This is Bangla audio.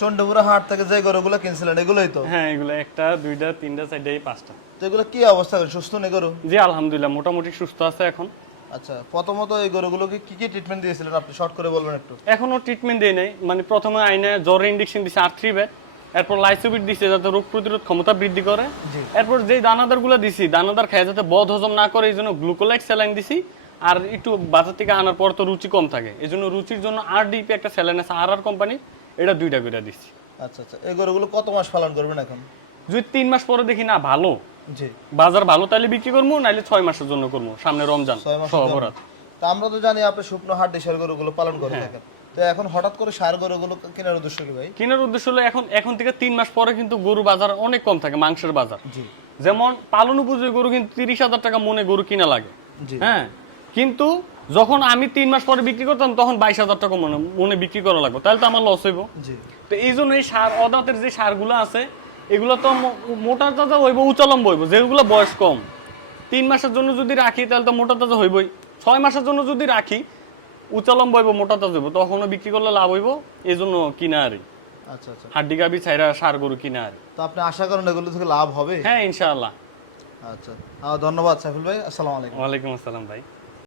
চন্ডপুরা হাট থেকে যে গরুগুলো কিনছিলেন এগুলোই তো? হ্যাঁ এগুলো একটা দুইটা তিনটা চারটা পাঁচটা। তো এগুলো কি অবস্থা সুস্থ নেই গরু? জি আলহামদুলিল্লাহ মোটামুটি সুস্থ আছে এখন। আচ্ছা প্রথমত এই গরুগুলোকে কি কি ট্রিটমেন্ট দিয়েছিলেন আপনি? শর্ট করে বলবেন একটু। এখনও ট্রিটমেন্ট দেয় নাই। মানে প্রথমে আইনে ইঞ্জেকশন দিছে আর থ্রি ব্যাট এরপর লাইসোবিট দিছে যাতে রোগ প্রতিরোধ ক্ষমতা বৃদ্ধি করে। এরপর যে দানাদারগুলো দিছি দানাদার খায় যাতে বদ হজম না করে এই জন্য গ্লুকোলাইট স্যালাইন দিছি। আর একটু বাজার থেকে আনার পর তো রুচি কম থাকে। এই জন্য রুচির জন্য আর ডিপি একটা স্যালাইন আছে আর আর কোম্পানি এটা দুইটা করে দিচ্ছি। আচ্ছা আচ্ছা। এই গরুগুলো কত মাস পালন করবেন এখন? যদি তিন মাস পরে দেখি না ভালো। জি। বাজার ভালো তাহলে বিক্রি করব নাহলে ছয় মাসের জন্য করব সামনে রমজান সহবরাত। তা আমরা তো জানি আপনি শুকনো হাট দেশের গরুগুলো পালন করে হ্যাঁ। থাকেন। তো এখন হঠাৎ করে সার গরুগুলো কেনার উদ্দেশ্য কি ভাই? কেনার উদ্দেশ্য হলো এখন এখন থেকে তিন মাস পরে কিন্তু গরু বাজার অনেক কম থাকে মাংসের বাজার। জি। যেমন পালন উপযোগী গরু কিন্তু তিরিশ হাজার টাকা মনে গরু কিনা লাগে। জি। হ্যাঁ। কিন্তু যখন আমি তিন মাস পরে বিক্রি করতাম তখন বাইশ হাজার টাকা মনে মনে বিক্রি করা লাগবে। তাহলে তো আমার লস হইব। তো এই জন্য এই সার অদাতের যে সারগুলো আছে এগুলো তো মোটা তাজা হইব উচালম্ব হইব যেগুলো বয়স কম। তিন মাসের জন্য যদি রাখি তাহলে তো মোটা তাজা হইবই। ছয় মাসের জন্য যদি রাখি উচালম্ব হইব মোটা তাজা হইব তখনও বিক্রি করলে লাভ হইব এই জন্য কিনা আরে আচ্ছা আচ্ছা। হাড্ডি গাবি ছাইরা সার গরু কিনা আরে তো আপনি আশা করেন এগুলো থেকে লাভ হবে? হ্যাঁ ইনশাআল্লাহ। আচ্ছা। ধন্যবাদ সাইফুল ভাই। আসসালামু আলাইকুম। ওয়ালাইকুম আসসালাম ভাই।